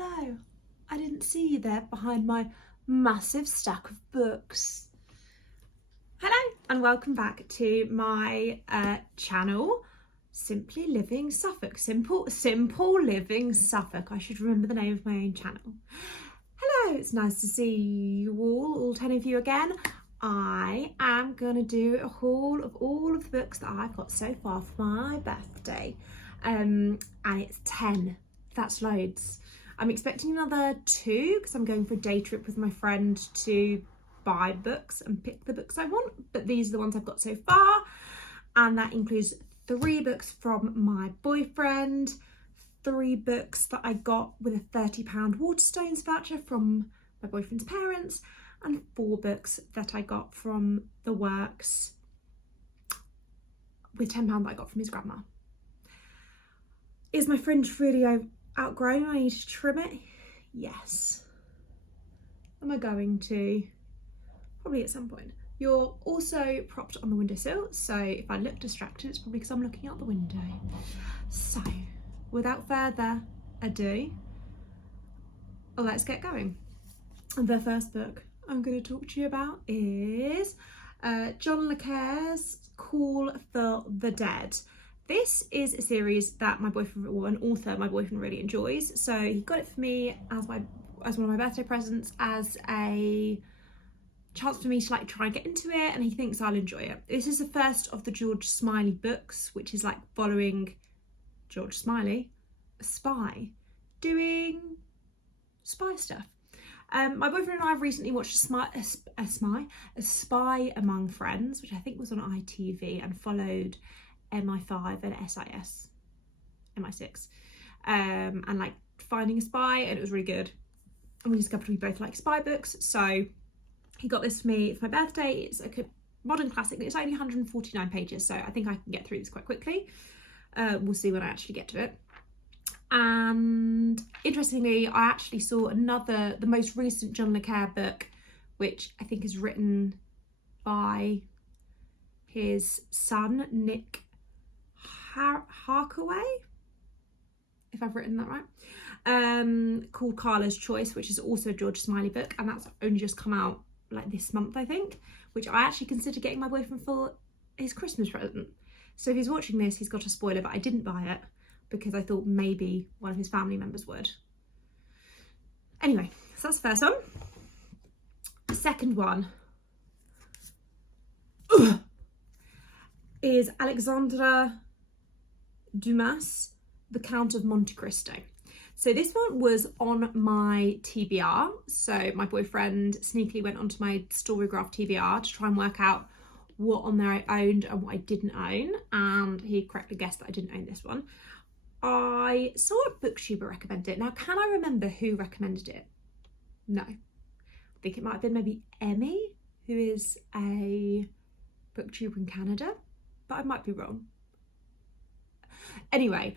hello. I didn't see you there behind my massive stack of books. Hello and welcome back to my channel, Simply Living Suffolk. Simple Living Suffolk. I should remember the name of my own channel. Hello, it's nice to see you all 10 of you again. I am going to do a haul of all of the books that I've got so far for my birthday. And it's 10. That's loads. I'm expecting another 2 because I'm going for a day trip with my friend to buy books and pick the books I want. But these are the ones I've got so far. And that includes 3 books from my boyfriend, 3 books that I got with a £30 Waterstones voucher from my boyfriend's parents, and 4 books that I got from the works with £10 that I got from his grandma. Is my fringe really outgrown? I need to trim it? Yes. Am I going to? Probably at some point. You're also propped on the windowsill, so if I look distracted, it's probably because I'm looking out the window. So, without further ado, let's get going. The first book I'm going to talk to you about is John Le Carre's Call for the Dead. This is a series that my boyfriend, or an author my boyfriend really enjoys. So he got it for me as one of my birthday presents, as a chance for me to like try and get into it, and he thinks I'll enjoy it. This is the first of the George Smiley books, which is like following George Smiley, a spy, doing spy stuff. My boyfriend and I have recently watched a Spy Among Friends, which I think was on ITV, and followed MI5 and SIS, MI6, and like finding a spy, and it was really good. And we discovered we both like spy books, so he got this for me for my birthday. It's a modern classic, and it's only 149 pages, so I think I can get through this quite quickly. We'll see when I actually get to it. And interestingly, I actually saw the most recent John Le Carre book, which I think is written by his son, Nick Harkaway, if I've written that right, called Carla's Choice, which is also a George Smiley book, and that's only just come out like this month, I think, which I actually considered getting my boyfriend for his Christmas present. So if he's watching this, he's got a spoiler, but I didn't buy it because I thought maybe one of his family members would. Anyway, so that's the first one. The second one is Alexandre Dumas, The Count of Monte Cristo. So this one was on my TBR. So my boyfriend sneakily went onto my Storygraph TBR to try and work out what on there I owned and what I didn't own. And he correctly guessed that I didn't own this one. I saw a booktuber recommend it. Now, can I remember who recommended it? No. I think it might have been maybe Emmy, who is a booktuber in Canada, but I might be wrong. Anyway,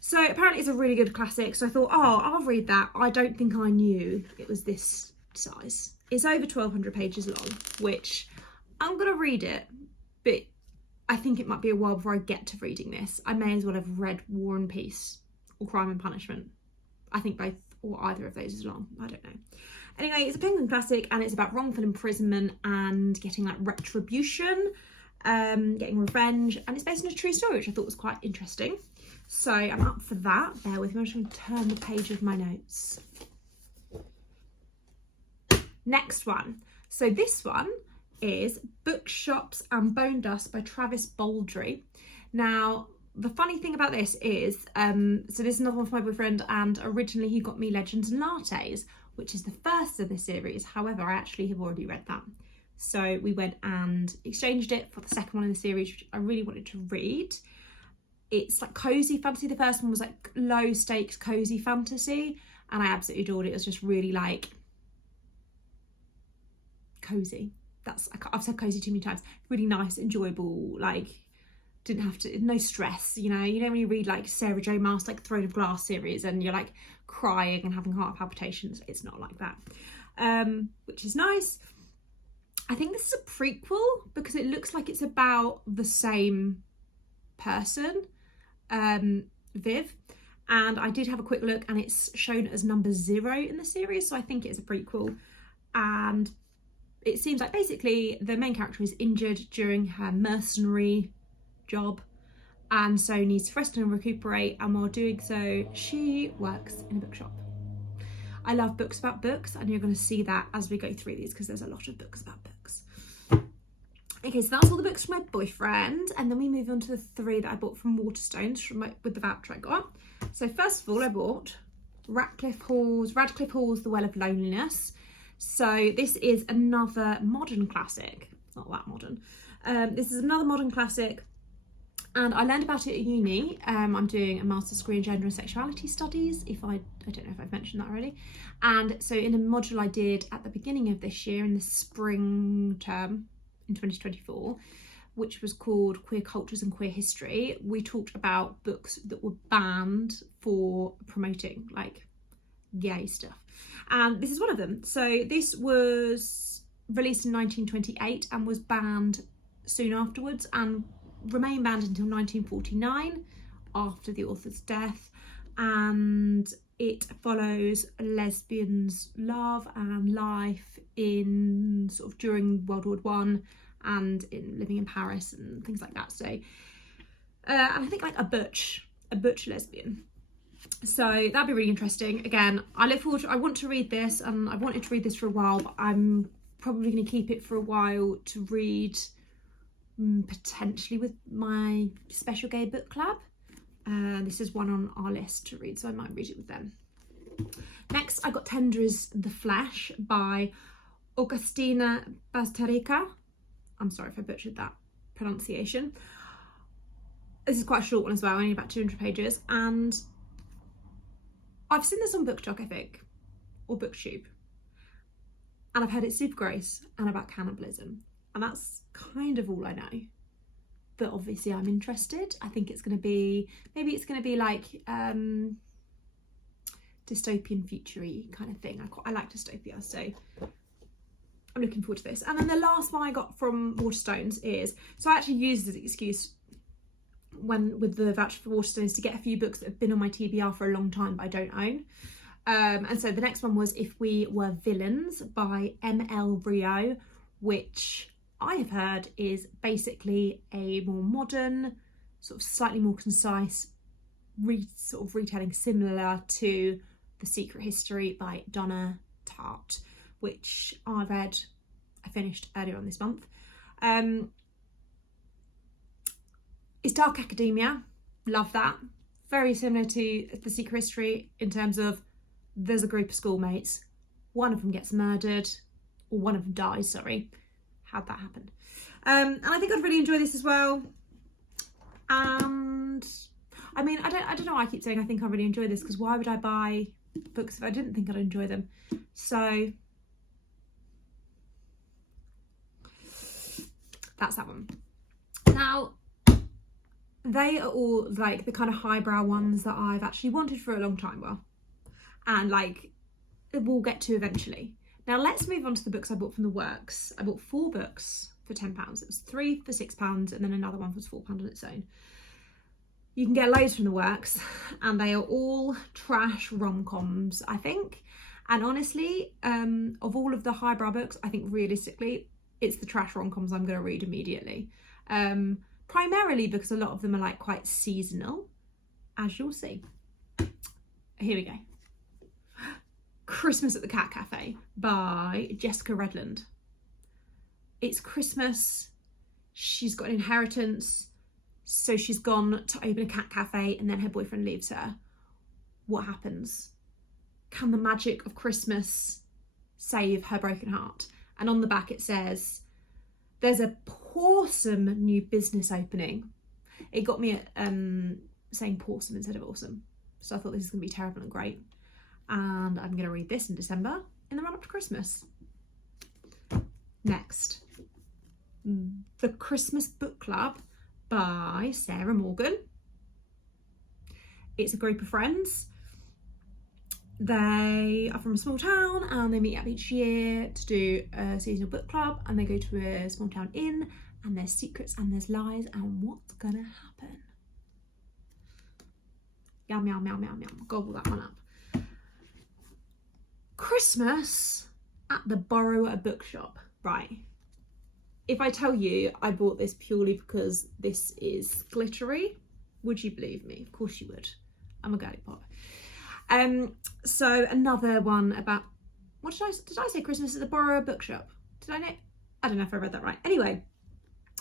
so apparently it's a really good classic, so I thought, oh, I'll read that. I don't think I knew it was this size. It's over 1,200 pages long, which I'm going to read it, but I think it might be a while before I get to reading this. I may as well have read War and Peace or Crime and Punishment. I think both or either of those is long. I don't know. Anyway, it's a Penguin classic, and it's about wrongful imprisonment and getting like retribution, getting revenge, and it's based on a true story, which I thought was quite interesting. So I'm up for that. Bear with me, I'm just going to turn the page of my notes. Next one. So this one is Bookshops and Bone Dust by Travis Baldry. Now, the funny thing about this is, so this is another one for my boyfriend, and originally he got me Legends and Lattes, which is the first of the series. However, I actually have already read that. So we went and exchanged it for the second one in the series, which I really wanted to read. It's like cozy fantasy. The first one was like low stakes cozy fantasy, and I absolutely adored it. It was just really like cozy. I've said cozy too many times. Really nice, enjoyable, like didn't have to, no stress, you know when you read like Sarah J Maas, like Throne of Glass series, and you're like crying and having heart palpitations. It's not like that, which is nice. I think this is a prequel because it looks like it's about the same person, Viv, and I did have a quick look and it's shown as number 0 in the series, so I think it's a prequel. And it seems like basically the main character is injured during her mercenary job and so needs to rest and recuperate, and while doing so she works in a bookshop. I love books about books, and you're going to see that as we go through these because there's a lot of books about books. Okay, so that's all the books from my boyfriend, and then we move on to the 3 that I bought from Waterstones with the voucher I got. So first of all, I bought Radcliffe Hall's The Well of Loneliness. So this is another modern classic. It's not that modern. This is another modern classic, and I learned about it at uni. I'm doing a master's degree in gender and sexuality studies. I don't know if I've mentioned that already. And so in a module I did at the beginning of this year, in the spring term in 2024, which was called Queer Cultures and Queer History, we talked about books that were banned for promoting like gay stuff. And this is one of them. So this was released in 1928 and was banned soon afterwards and remained banned until 1949 after the author's death. And it follows lesbians' love and life in sort of during World War One and in living in Paris and things like that. So and I think like a butch lesbian. So that'd be really interesting. Again, I want to read this, and I've wanted to read this for a while, but I'm probably going to keep it for a while to read potentially with my special gay book club. This is one on our list to read, so I might read it with them. Next, I got Tender is the Flesh by Augustina Bazterrica. I'm sorry if I butchered that pronunciation. This is quite a short one as well, only about 200 pages, and I've seen this on BookTok, I think, or BookTube, and I've heard it's super gross and about cannibalism, and that's kind of all I know. But obviously I'm interested. I think it's going to be, maybe it's going to be like dystopian future-y kind of thing. I like dystopia, so I'm looking forward to this. And then the last one I got from Waterstones is, so I actually used this excuse with the voucher for Waterstones to get a few books that have been on my TBR for a long time but I don't own. And so the next one was If We Were Villains by M.L. Rio, which I have heard is basically a more modern, sort of slightly more concise sort of retelling similar to The Secret History by Donna Tartt, which I finished earlier on this month. It's dark academia, love that. Very similar to The Secret History in terms of there's a group of schoolmates, one of them gets murdered, or one of them dies, sorry. How'd that happen? And I think I'd really enjoy this as well. And I mean, I don't know why I keep saying I think I really enjoy this, because why would I buy books if I didn't think I'd enjoy them? So that's that one. Now, they are all like the kind of highbrow ones that I've actually wanted for a long time, and like we'll get to eventually. Now let's move on to the books I bought from the works. I bought 4 books for £10. It was 3 for £6 and then another one was £4 on its own. You can get loads from the works, and they are all trash rom-coms, I think. And honestly, of all of the highbrow books, I think realistically it's the trash rom-coms I'm going to read immediately. Primarily because a lot of them are like quite seasonal, as you'll see. Here we go. Christmas at the Cat Cafe by Jessica Redland. It's Christmas, she's got an inheritance, so she's gone to open a cat cafe and then her boyfriend leaves her. What happens? Can the magic of Christmas save her broken heart? And on the back it says, there's a Pawsome new business opening. It got me at saying Pawsome instead of awesome. So I thought this is going to be terrible and great. And I'm going to read this in December in the run up to Christmas. Next, The Christmas Book Club by Sarah Morgan. It's a group of friends. They are from a small town and they meet up each year to do a seasonal book club, and they go to a small town inn, and there's secrets and there's lies, and what's gonna happen? Yum, yum, yum, yum, yum. Gobble that one up. Christmas at the Borrow a Bookshop. Right. If I tell you I bought this purely because this is glittery, would you believe me? Of course you would. I'm a girly pop. So another one about, what did I say Christmas at the Borrow a Bookshop? Did I know? I don't know if I read that right. Anyway,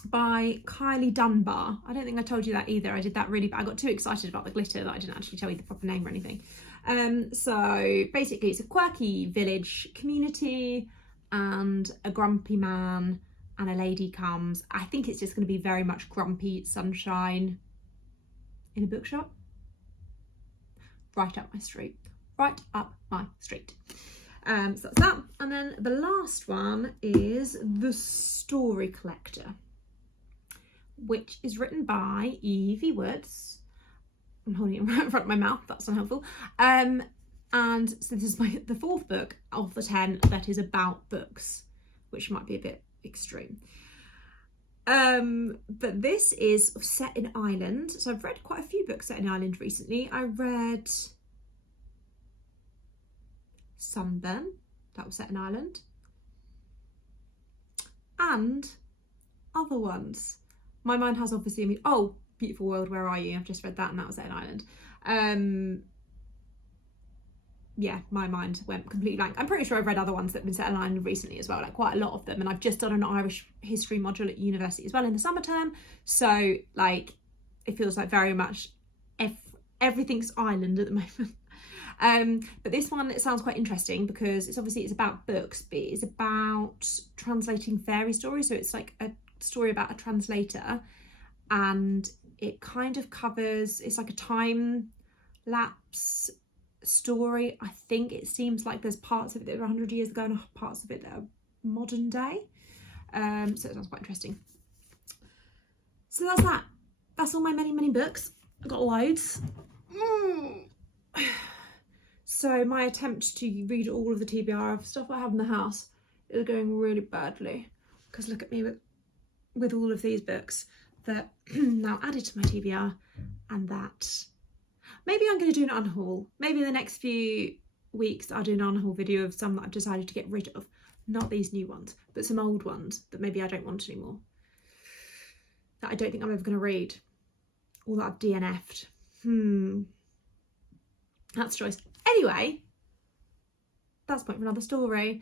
by Kylie Dunbar. I don't think I told you that either. I did that really, but I got too excited about the glitter that I didn't actually tell you the proper name or anything. So basically it's a quirky village community and a grumpy man and a lady comes. I think it's just going to be very much grumpy sunshine in a bookshop. Right up my street. Right up my street. So that's that. And then the last one is The Story Collector, which is written by Evie Woods. I'm holding it right in front of my mouth, that's unhelpful. And so this is the fourth book of the 10 that is about books, which might be a bit extreme. But this is set in Ireland. So I've read quite a few books set in Ireland recently. I read Sunburn, that was set in Ireland, and other ones. My mind has obviously, oh, Beautiful World, Where Are You? I've just read that and that was set in Ireland. Yeah, my mind went completely blank. I'm pretty sure I've read other ones that have been set in Ireland recently as well, like quite a lot of them. And I've just done an Irish history module at university as well in the summer term. So like, it feels like very much everything's Ireland at the moment. But this one, it sounds quite interesting because it's about books, but it's about translating fairy stories. So it's like a story about a translator, and it kind of covers, it's like a time lapse story. I think it seems like there's parts of it that are 100 years ago and parts of it that are modern day. So it sounds quite interesting. So that's that. That's all my many books. I've got loads. So my attempt to read all of the TBR of stuff I have in the house is going really badly, because look at me with all of these books that now added to my TBR, and that maybe I'm going to do an unhaul. Maybe in the next few weeks I'll do an unhaul video of some that I've decided to get rid of. Not these new ones, but some old ones that maybe I don't want anymore, that I don't think I'm ever going to read, or that I've DNF'd. That's a choice. Anyway, that's a point for another story.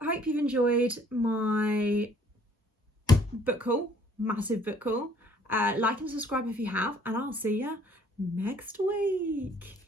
I hope you've enjoyed my book haul, massive book haul. Like and subscribe if you have, and I'll see you next week.